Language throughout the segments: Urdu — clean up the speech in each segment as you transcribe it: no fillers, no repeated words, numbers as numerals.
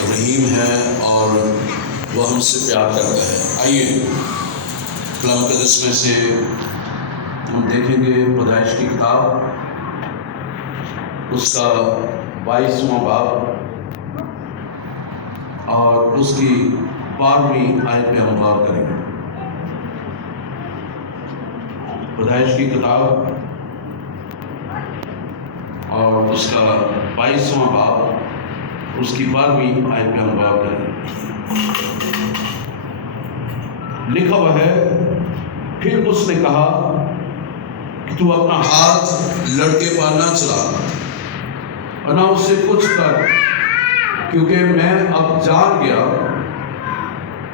رحیم ہے اور وہ ہم سے پیار کرتا ہے۔ آئیے کلام مقدس میں سے ہم دیکھیں گے پیدائش کی کتاب، اس کا 22واں باب اور اس کی 12ویں آیت پہ ہم غور کریں گے۔ پیدائش کی کتاب اور اس کا 22واں باب، اس کی 12ویں آیت پہ ہم غور کریں گے۔ لکھا ہوا ہے، پھر اس نے کہا کہ تو اپنا ہاتھ لڑکے پر نہ چلا اور نہ اس سے کچھ کر، کیونکہ میں اب جان گیا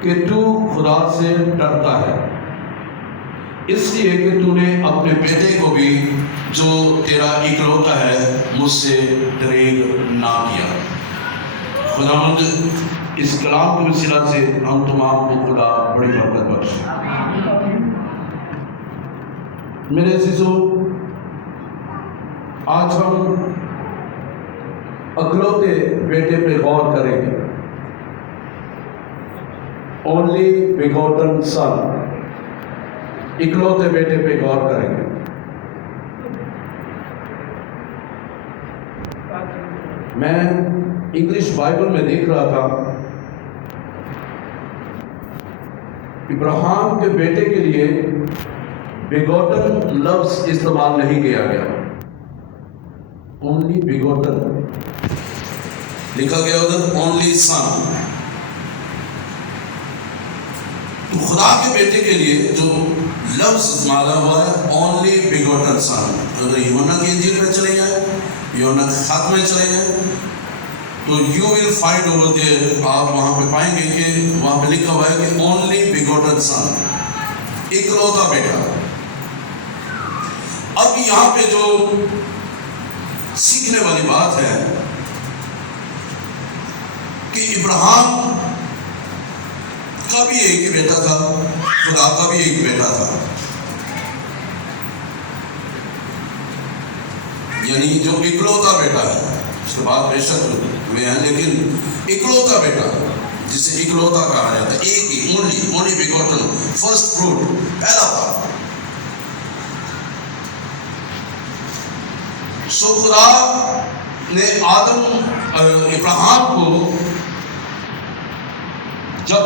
کہ تو خدا سے ڈرتا ہے، اس لیے کہ تو نے اپنے بیٹے کو بھی جو تیرا اکلوتا ہے مجھ سے دریغ نہ کیا۔ خداوند اس کلام کے وسیلہ سے ہم تمام کو خدا بڑی برکت بخشے۔ میرے عزیزو، آج ہم اکلوتے بیٹے پہ غور کریں گے۔ اونلی بیگوٹن سن، اکلوتے بیٹے پہ غور کریں گے۔ میں انگلش بائبل میں دیکھ رہا تھا، ابراہیم کے بیٹے کے لیے بیگوٹن لفظ استعمال نہیں کیا گیا، اونلی بیگوٹن لکھا گیا ادھر، اونلی سن۔ تو خدا کے بیٹے کے لیے جو لفظ استعمال ہوا ہے اونلی بیگوٹن سن۔ اگر یوحنا کی انجیل میں چلے جائے، یوحنا کے خط میں چلے جائے، تو you will find over there, آپ وہاں پہ پائیں گے کہ وہاں پہ لکھا ہوا ہے کہ اونلی بیگوٹن سن، اکلوتا بیٹا۔ اب یہاں پہ جو سیکھنے والی بات ہے کہ ابراہیم کا بھی ایک بیٹا تھا، خدا کا بھی ایک بیٹا تھا، یعنی جو اکلوتا بیٹا ہے، اس کے بعد بے شک ہوئے ہیں، لیکن اکلوتا بیٹا جسے اکلوتا کہا جاتا ہے، ایک ہی، اونلی بیگوٹن، فرسٹ فروٹ، پہلا پھل۔ سو خدا نے ابراہیم کو جب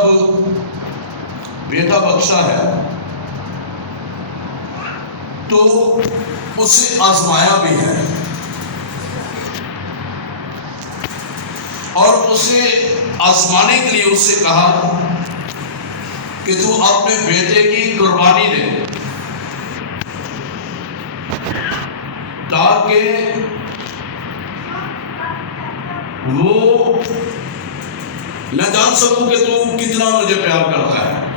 بیٹا بخشا ہے تو اسے آزمایا بھی ہے، اور اسے آزمانے کے لیے اس سے کہا کہ تو اپنے بیٹے کی قربانی دے، تاکہ وہ میں جان سکوں کہ تو کتنا مجھے پیار کرتا ہے۔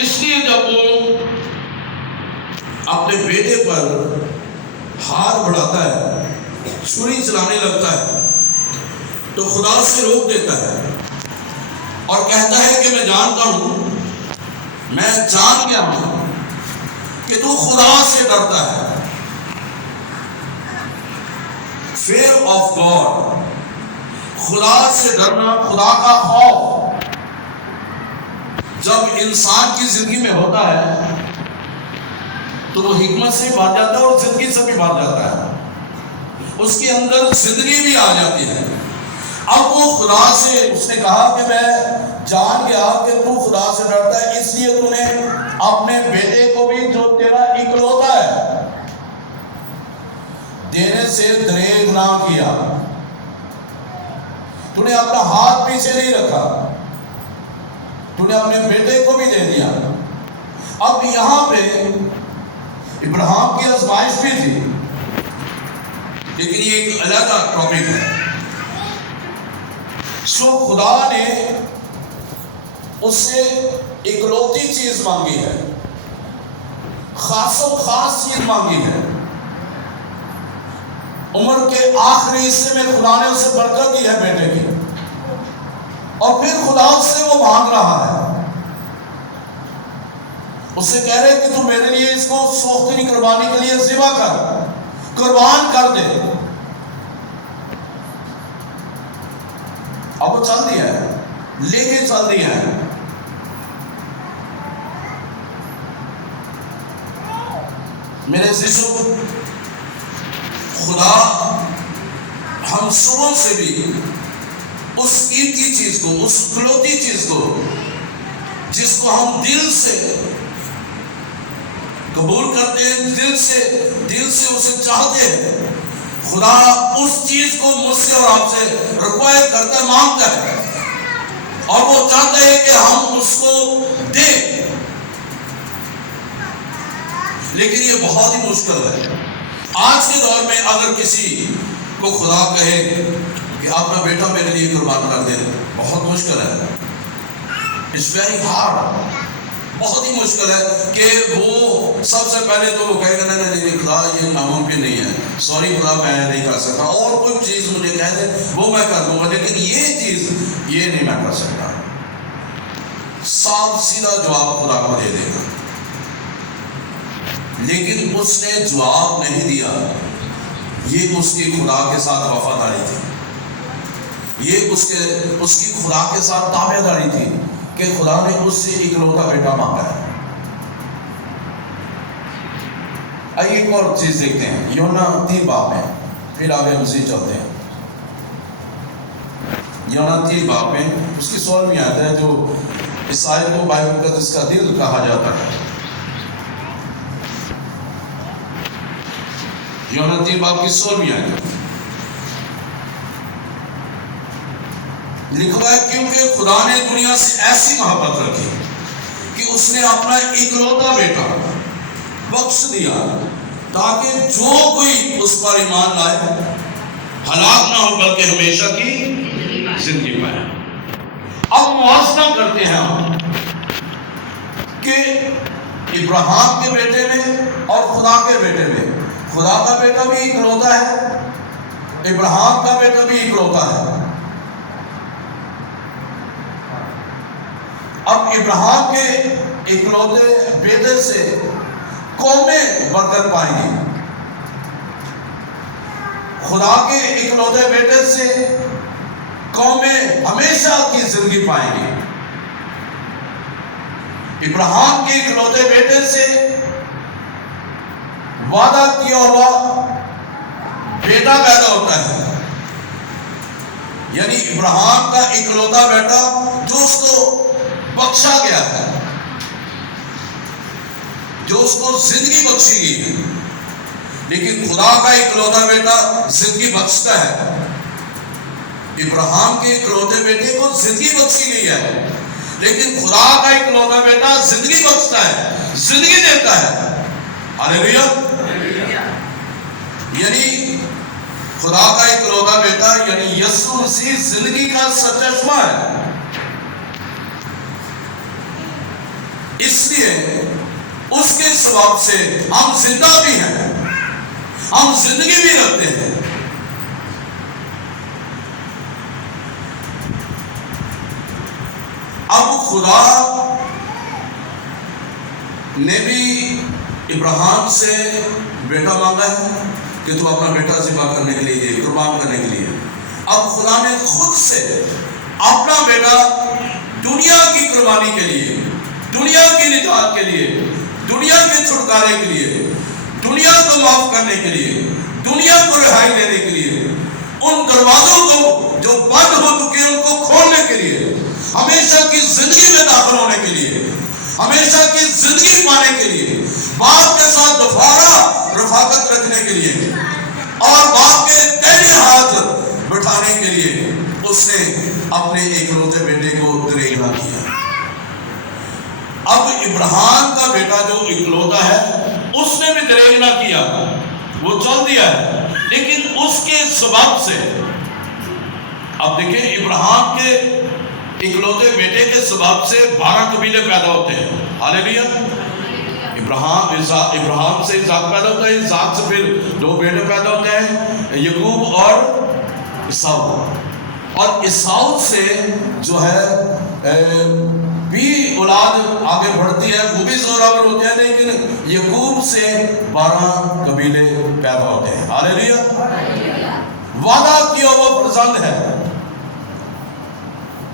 اس لیے جب وہ اپنے بیٹے پر ہاتھ بڑھاتا ہے، چھری چلانے لگتا ہے، تو خدا سے روک دیتا ہے اور کہتا ہے کہ میں جانتا ہوں، میں جان گیا ہوں کہ تو خدا سے ڈرتا ہے۔ فیئر آف گاڈ، خدا سے ڈرنا، خدا کا خوف جب انسان کی زندگی میں ہوتا ہے تو وہ حکمت سے بھر جاتا ہے اور زندگی سے بھی بھر جاتا ہے، اس کے اندر زندگی بھی آ جاتی ہے۔ اب وہ خدا سے، اس نے کہا کہ میں جان گیا کہ تو خدا سے ڈرتا ہے، اس لیے تو نے اپنے بیٹے کو بھی جو تیرا اکلوتا ہے دینے سے دریغ نہ کیا، تو نے اپنا ہاتھ پیچھے نہیں رکھا، تو نے اپنے بیٹے کو بھی دے دیا۔ اب یہاں پہ ابراہیم کی آزمائش بھی تھی، لیکن یہ ایک علیحدہ ٹاپک ہے۔ سو خدا نے اس سے اکلوتی چیز مانگی ہے، خاص و خاص چیز مانگی ہے۔ عمر کے آخری حصے میں خدا نے اسے برکت دی ہے بیٹے کی، اور پھر خدا سے وہ مانگ رہا ہے، اس سے کہہ رہے کہ تو میرے لیے اس کو سوختنی قربانی کے لیے ذبح کر، قربان کر دے۔ اب وہ چل دیا ہے، لے کے چل دیا ہے۔ میرے عزیزو، خدا ہم سبوں سے بھی اس قیمتی چیز کو، اس اکلوتی چیز کو جس کو ہم دل سے قبول کرتے ہیں، دل سے اسے چاہتے ہیں، خدا اس چیز کو مجھ سے اور آپ سے ریکوائر کرتا ہے، مانگتا ہے، اور وہ چاہتا ہے کہ ہم اس کو دیں۔ لیکن یہ بہت ہی مشکل ہے۔ آج کے دور میں اگر کسی کو خدا کہے کہ اپنا بیٹا میرے لیے قربان کر دے، بہت مشکل ہے۔ اٹس ویری ہارڈ، بہت ہی مشکل ہے کہ وہ سب سے پہلے تو وہ کہے گا نہیں خدا یہ ناممکن نہیں ہے، سوری خدا میں نہیں کر سکتا، اور کوئی چیز مجھے کہہ دے وہ میں کر دوں گا، لیکن یہ چیز یہ نہیں میں کر سکتا۔ صاف سیدھا جواب خدا کو دے دے گا، لیکن اس نے جواب نہیں دیا۔ یہ اس کی خدا کے ساتھ وفاداری تھی، یہ اس کی خدا کے ساتھ تابع داری تھی کہ خدا نے اس سے اکلوتا بیٹا مانگا ہے۔ آئیے ایک اور چیز دیکھتے ہیں، یونا 3 باب میں، پھر آگے مزید چلتے ہیں۔ یونا 3 باب میں اس کی 16ویں آیت ہے، جو اس آیت کو بائبل مقدس کا دل کہا جاتا ہے۔ یونا 3 باب کی 16ویں آیت لکھا ہے، کیونکہ خدا نے دنیا سے ایسی محبت رکھی کہ اس نے اپنا اکلوتا بیٹا بخش دیا، تاکہ جو کوئی اس پر ایمان لائے ہلاک نہ ہو بلکہ ہمیشہ کی زندگی پائے۔ اب موازنہ کرتے ہیں ہم کہ ابراہیم کے بیٹے میں اور خدا کے بیٹے میں، خدا کا بیٹا بھی اکلوتا ہے، ابراہیم کا بیٹا بھی اکلوتا ہے۔ اب ابراہیم کے اکلوتے بیٹے سے قومیں برکت پائیں گی، خدا کے اکلوتے بیٹے سے قومیں ہمیشہ کی زندگی پائیں گی۔ ابراہیم کے اکلوتے بیٹے سے وعدہ کیا ہوا بیٹا پیدا ہوتا ہے، یعنی ابراہیم کا اکلوتا بیٹا جو اس کو بخشا گیا ہے، جو اس کو زندگی بخشی گئی ہے۔ لیکن خدا کا اکلوتا بیٹا زندگی بخشتا ہے، ابراہیم کے اکلوتے بیٹے کو زندگی بخشی گئی ہے، لیکن خدا کا اکلوتا بیٹا زندگی بخشتا ہے، زندگی دیتا ہے۔ ہاللیلویا! یعنی خدا کا اکلوتا بیٹا یعنی یسوع مسیح زندگی کا سچا چشمہ ہے۔ اس لیے اس کے سبب سے ہم زندہ بھی ہیں، ہم زندگی بھی رکھتے ہیں۔ اب خدا نے بھی ابراہیم سے بیٹا مانگا ہے کہ تو اپنا بیٹا ذبح کرنے کے لیے، قربان کرنے کے لیے۔ اب خدا نے خود سے اپنا بیٹا دنیا کی قربانی کے لیے، دنیا کی نجات کے لیے، دنیا کے چھٹکارے کے لیے، دنیا کو معاف کرنے کے لیے، دنیا کو رہائی دینے کے لیے، ان دروازوں کو جو بند ہو چکے ہیں ان کو کھولنے کے لیے، ہمیشہ کی زندگی میں داخل ہونے کے لیے، ہمیشہ کی زندگی پانے کے لیے، باپ کے ساتھ دوبارہ رفاقت رکھنے کے لیے اور باپ کے دائیں ہاتھ بٹھانے کے لیے اس نے اپنے اکلوتے بیٹے کو دریغ نہ کیا۔ اب ابراہیم کا بیٹا جو اکلوتا ہے اس نے بھی دریغ نہ کیا، وہ چل دیا ہے، لیکن اس کے سبب سے اب دیکھیں ابراہیم کے اکلوتے بیٹے کے سبب سے 12 قبیلے پیدا ہوتے ہیں۔ ہاللیلویا! ابراہیم سے اسحاق پیدا ہوتا ہے، اسحاق سے پھر 2 بیٹے پیدا ہوتے ہیں، یعقوب اور عیساؤ، اور عیساؤ سے جو ہے بھی اولاد آگے بڑھتی ہے، وہ بھی زوراور ہوتے ہیں، لیکن یعقوب سے 12 قبیلے پیدا ہوتے ہیں۔ ہاللیلویا! وعدہ کیا وہ پسند ہے،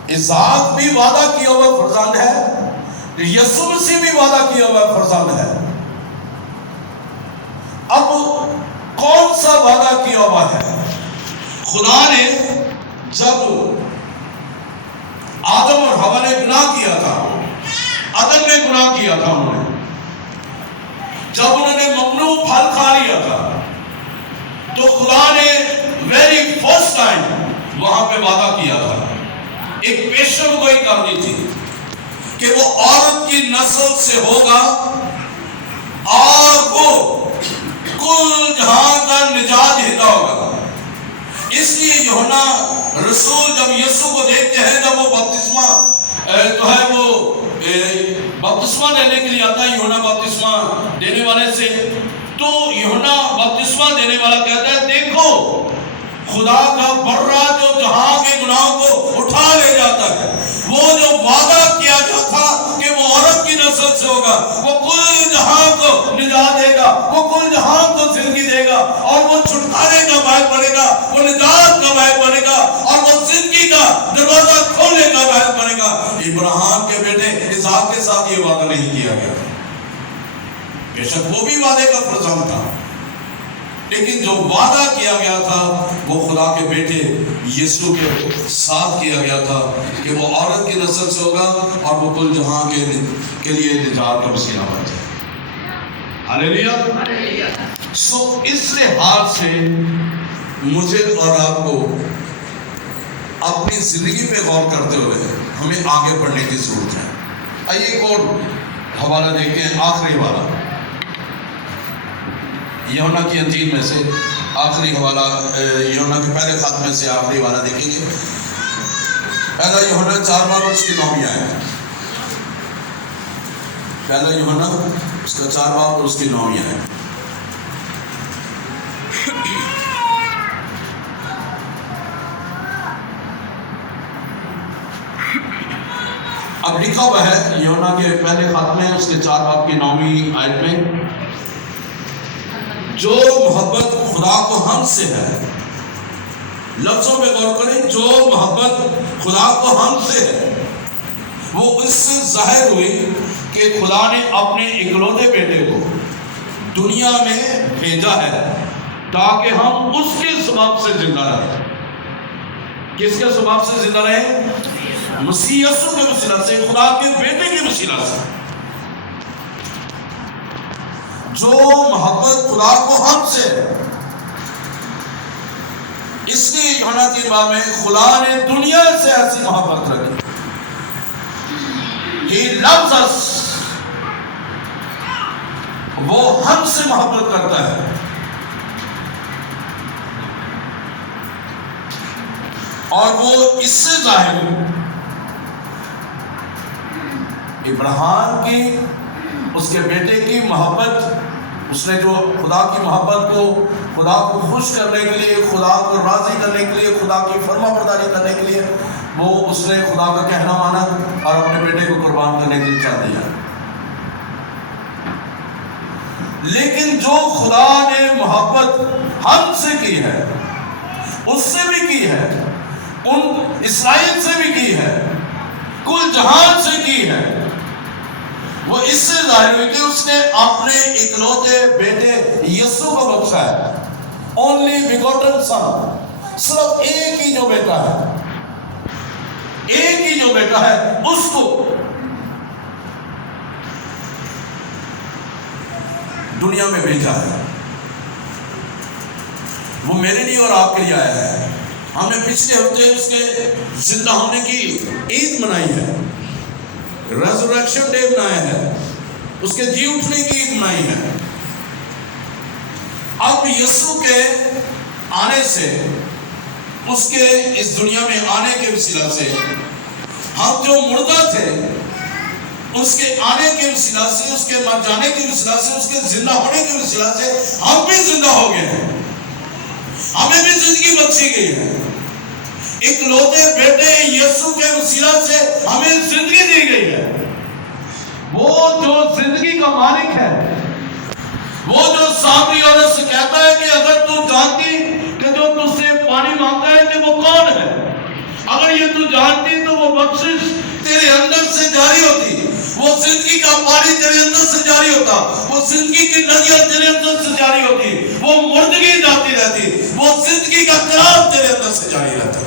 اسحاق بھی وعدہ کیا ہوا فرزند ہے، یسوع مسیح بھی وعدہ کیا ہوا فرزند ہے۔ اب کون سا وعدہ کیا ہوا ہے؟ خدا نے جب آدم اور حوا نے گناہ کیا تھا، آدم نے گناہ کیا تھا، جب انہوں نے ممنوع پھل کھا لیا تھا، تو خدا نے ویری فرسٹ ٹائم وہاں پہ وعدہ کیا تھا، ایک پیشن گوئی کر دی تھی کہ وہ عورت کی نسل سے ہوگا اور وہ کل جہاں کا نجات دیتا ہوگا۔ اس لیے یوحنا رسول جب یسوع کو دیکھتے ہیں، جب وہ بپتسمہ جو ہے وہ بپتسمہ لینے کے لیے آتا ہے یوحنا بپتسمہ دینے والے سے، تو یوحنا بپتسمہ دینے والا کہتا ہے دیکھو خدا کا برہ جو جہاں کے گناہوں کو اٹھا لے جاتا ہے، وہ جو وعدہ کیا گیا تھا کہ وہ عورت کی نسل سے ہوگا، وہ کل جہاں کو نجات دے گا، وہ کل جہاں کو زندگی دے گا، اور وہ چھٹکارے کا باعث بنے گا، وہ نجات کا باعث بنے گا، اور وہ زندگی کا دروازہ کھولنے کا باعث بنے گا۔ ابراہیم کے بیٹے اسحاق کے ساتھ یہ وعدہ نہیں کیا گیا تھا، بے شک وہ بھی وعدے کا فرزند تھا، لیکن جو وعدہ کیا گیا تھا وہ خدا کے بیٹے یسوع کے ساتھ کیا گیا تھا کہ وہ عورت کی نسل سے ہوگا اور وہ کل جہاں کے لیے نجات کا وسیلہ بن جائے۔ ہلیلویا۔ سو اس لحاظ سے مجھے اور آپ کو اپنی زندگی پہ غور کرتے ہوئے ہمیں آگے بڑھنے کی ضرورت ہے۔ آئیے ایک اور حوالہ دیکھتے ہیں، آخری حوالہ یوحنا کی انجیل میں سے آخری حوالہ، یوحنا کے پہلے خط میں سے آخری حوالہ دیکھیں گے، پہلا یوحنا 4 باب اس کی 9ویں آیت، پہلا یوحنا اس کا 4 باب اور اس کی 9ویں آیت۔ اب لکھا ہوا ہے یوحنا کے پہلے خط میں اس کے 4 باب کی 9ویں آیت میں، جو محبت خدا کو ہم سے ہے، لفظوں پہ غور کریں، جو محبت خدا کو ہم سے ہے وہ اس سے ظاہر ہوئی کہ خدا نے اپنے اکلوتے بیٹے کو دنیا میں بھیجا ہے تاکہ ہم اس کے سبب سے زندہ رہیں۔ کس کے سبب سے زندہ رہیں؟ مسیح یسوع کے وسیلہ سے، خدا کے بیٹے کے وسیلہ سے۔ جو محبت خدا کو ہم سے، اس لیے یوحنا 3 باب میں خدا نے دنیا سے ایسی محبت رکھی، He loves us، وہ ہم سے محبت کرتا ہے، اور وہ اس سے ظاہر ابراہیم کی، اس کے بیٹے کی محبت، اس نے جو خدا کی محبت کو، خدا کو خوش کرنے کے لیے، خدا کو راضی کرنے کے لیے، خدا کی فرما برداری کرنے کے لیے، وہ اس نے خدا کا کہنا مانا اور اپنے بیٹے کو قربان کرنے کے لیے چاہ دیا۔ لیکن جو خدا نے محبت ہم سے کی ہے، اس سے بھی کی ہے، ان اسرائیل سے بھی کی ہے، کل جہان سے کی ہے، وہ اس سے ظاہر ہوئی کہ اس نے اپنے اکلوتے بیٹے یسوع کو بخشا ہے۔ اونلی بیگوٹن سن، صرف ایک ہی جو بیٹا ہے، ایک ہی جو بیٹا ہے، اس کو دنیا میں بھیجا ہے۔ وہ میرے لیے اور آپ کے لیے آیا ہے۔ ہم نے پچھلے ہفتے اس کے زندہ ہونے کی عید منائی ہے، ریزریکشن ڈے منایا ہے، اس کے جی اٹھنے کی عید منائی ہے۔ اب یسوع کے آنے سے، اس کے اس دنیا میں آنے کے وسیلہ سے، ہم جو مردہ تھے اس کے آنے کے وسیلہ سے، اس کے مر جانے کے وسیلہ سے، اس کے زندہ ہونے کے وسیلہ سے ہم بھی زندہ ہو گئے ہیں، ہمیں بھی زندگی بخشی گئی ہے۔ اکلوتے بیٹے یسوع کے وسیلہ سے ہمیں زندگی دی گئی ہے۔ وہ جو زندگی کا مالک ہے، وہ جو سامری عورت سے کہتا ہے کہ اگر تو جانتی کہ جو تجھ سے پانی مانگتا ہے کہ وہ کون ہے، اگر یہ تو جانتی تو وہ بخشش تیرے اندر سے جاری ہوتی، وہ زندگی کا پانی تیرے اندر سے جاری ہوتا، وہ زندگی کی ندیاں تیرے اندر سے جاری ہوتی، وہ مردگی جاتی رہتی، وہ زندگی کا قرار تیرے اندر سے جاری رہتا۔